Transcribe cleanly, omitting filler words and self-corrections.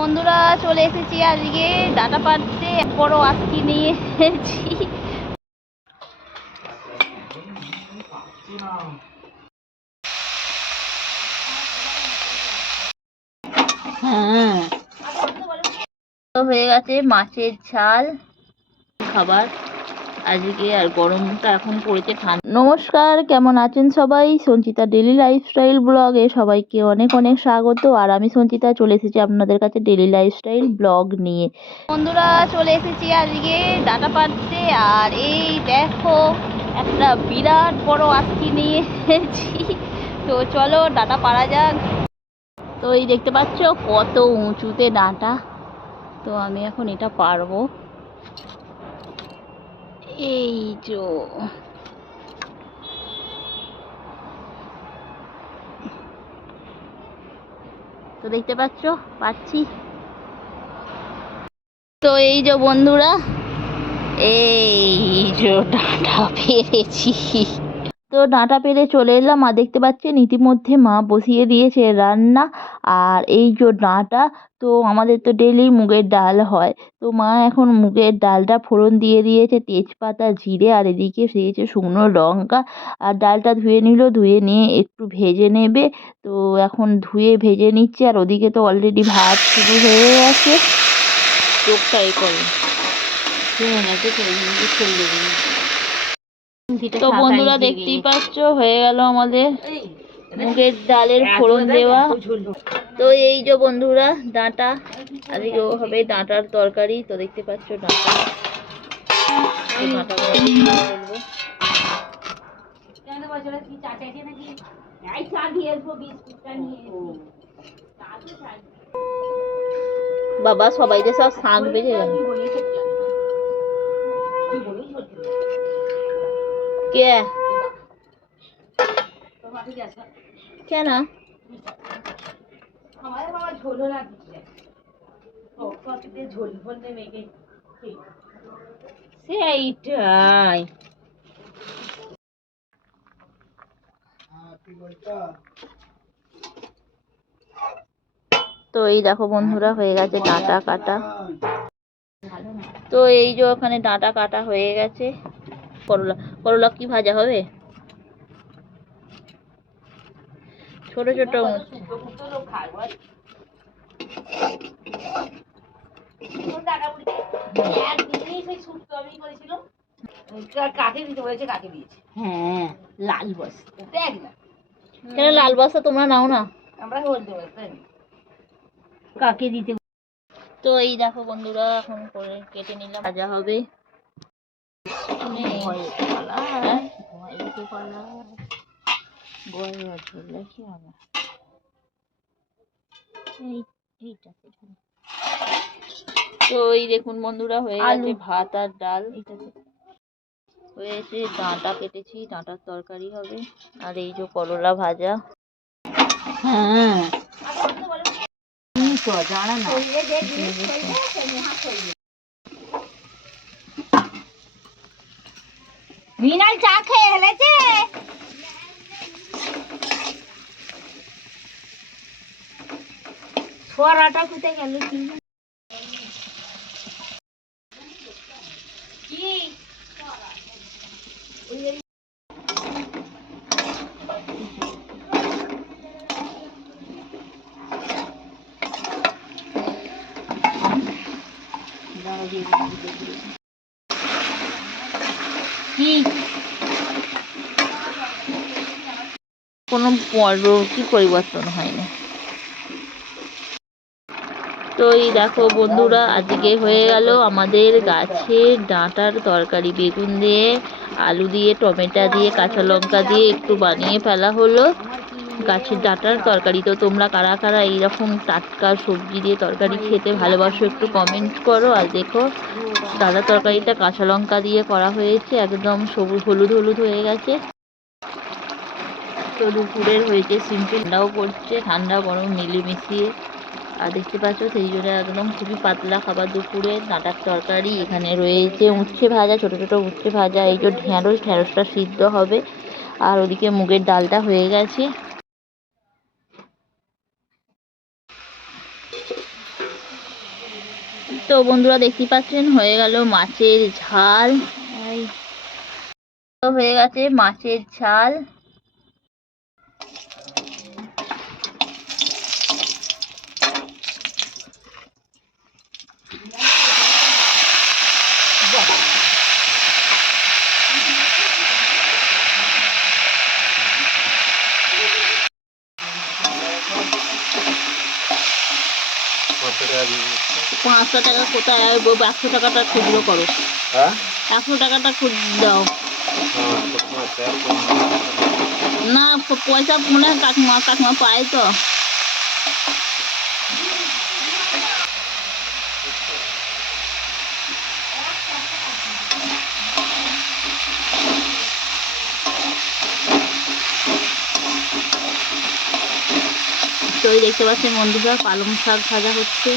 বন্ধুরা চলে এসেছি আজকে ডাটা পাড়তে। বড় আজকে নিয়ে এসেছি। হয়ে গেছে মাছের ঝাল খাবার আজকে, আর গরমটা এখন পড়েছে ঠান্ডা। নমস্কার, কেমন আছেন সবাই? সঞ্চিতা ডেলি লাইফস্টাইল ব্লগে সবাইকে অনেক অনেক স্বাগত। আর আমি সঞ্চিতা চলে এসেছি আপনাদের কাছে ডেলি লাইফস্টাইল ব্লগ নিয়ে। বন্ধুরা চলে এসেছি আজকে ডাটা পাড়তে, আর এই দেখো একটা বিরাট বড় আজকে নিয়ে এসেছি। তো চলো ডাটা পাড়া যাক। তো এই দেখতে পাচ্ছ কত উঁচুতে ডাঁটা। তো আমি এখন এটা পারবো। এই যে তো দেখতে পাচ্ছ পাচ্ছি। তো এই যে বন্ধুরা, এই যে ডাঁটা পেরেছি। তো ডাঁটা পেরে চলে এলাম, আর দেখতে পাচ্ছেন ইতিমধ্যে মা বসিয়ে দিয়েছে রান্না। আর এই যে ডাঁটা, তো আমাদের তো ডেলি মুগের ডাল হয়, তো মা এখন মুগের ডালটা ফোড়ন দিয়ে দিয়েছে, তেজপাতা জিরে, আর এদিকে দিয়েছে শুকনো লঙ্কা। আর ডালটা ধুয়ে নিল, ধুয়ে নিয়ে একটু ভেজে নেবে। তো এখন ধুয়ে ভেজে নিচ্ছে, আর ওদিকে তো অলরেডি ভাত শুরু হয়ে গেছে। চোখটা এ করে তো বন্ধুরা দেখতেই পাচ্ছ হয়ে গেল আমাদের মুগের ডালের ফোড়ন দেওয়া। তো এই যে বন্ধুরা ডাঁটা, আজকে হবে ডাঁটার তরকারি। তো দেখতে পাচ্ছ ডাঁটা বাবা সবাই যে সব শাক বেজে গেল। কে কেন সেইটাই। তো এই দেখো বন্ধুরা হয়ে গেছে ডাঁটা কাটা। তো এই যে ওখানে ডাঁটা কাটা হয়ে গেছে। করলা করলা কি ভাজা হবে? ছোট ছোট কাকে দিতে বলেছে, কাকে দিয়েছে? হ্যাঁ লাল বস্তা দেখ না কেন, লাল বস্তা তোমরা নাও না, আমরা বলতে বলতে কাকে দিতে। তো এই দেখো বন্ধুরা এখন করে কেটে নিলাম, ভাজা হবে। তো এই দেখুন বন্ধুরা হয়ে গেছে ভাত আর ডাল, হয়েছে ডাঁটা কেটেছি, ডাঁটার তরকারি হবে। আর এই যে করলা ভাজা। হ্যাঁ জানা না মিনাল চা খেয়ে হেলেছে। ছোয়ারাটা কোথায় গেল কি কোনো কি পরিবর্তন হয়নি। তো এই দেখো বন্ধুরা আজকে হয়ে গেল আমাদের গাছের ডাঁটার তরকারি, বেগুন দিয়ে, আলু দিয়ে, টমেটো দিয়ে, কাঁচা লঙ্কা দিয়ে একটু বানিয়ে ফেলা হলো গাছের ডাঁটার তরকারি। তো তোমরা কারা কারা এইরকম টাটকা সবজি দিয়ে তরকারি খেতে ভালোবাসো একটু কমেন্ট করো। আর দেখো ডাঁটার তরকারিটা কাঁচা লঙ্কা দিয়ে করা হয়েছে, একদম সবুজ হলুদ হলুদ হয়ে গেছে। তো দুপুরের হয়েছে সিম্পল, ঠান্ডাও পড়ছে, ঠান্ডা গরম মিলে মিশিয়ে। আর দেখতে পাচ্ছ সেই জন্য একদম খুবই পাতলা খাবার দুপুরে ডাঁটার তরকারি। এখানে রয়েছে উচ্ছে ভাজা, ছোট ছোট উচ্ছে ভাজা, এই যে ঢ্যাঁড়স, ঢ্যাঁড়সটা সিদ্ধ হবে। আর ওদিকে মুগের ডালটা হয়ে গেছে। তো বন্ধুরা দেখতে পাচ্ছেন হয়ে গেল মাছের ঝাল। এই তো হয়ে গেছে মাছের ঝাল। পাঁচশো টাকা কোথায়? 100 টাকাটা খুচরো করো। 100 টাকাটা দাও না, পয়সা মনে হয় কাকিমা পায় তো। তো দেখতে পাচ্ছেন বন্ধুরা পালং শাক ভাজা হচ্ছে।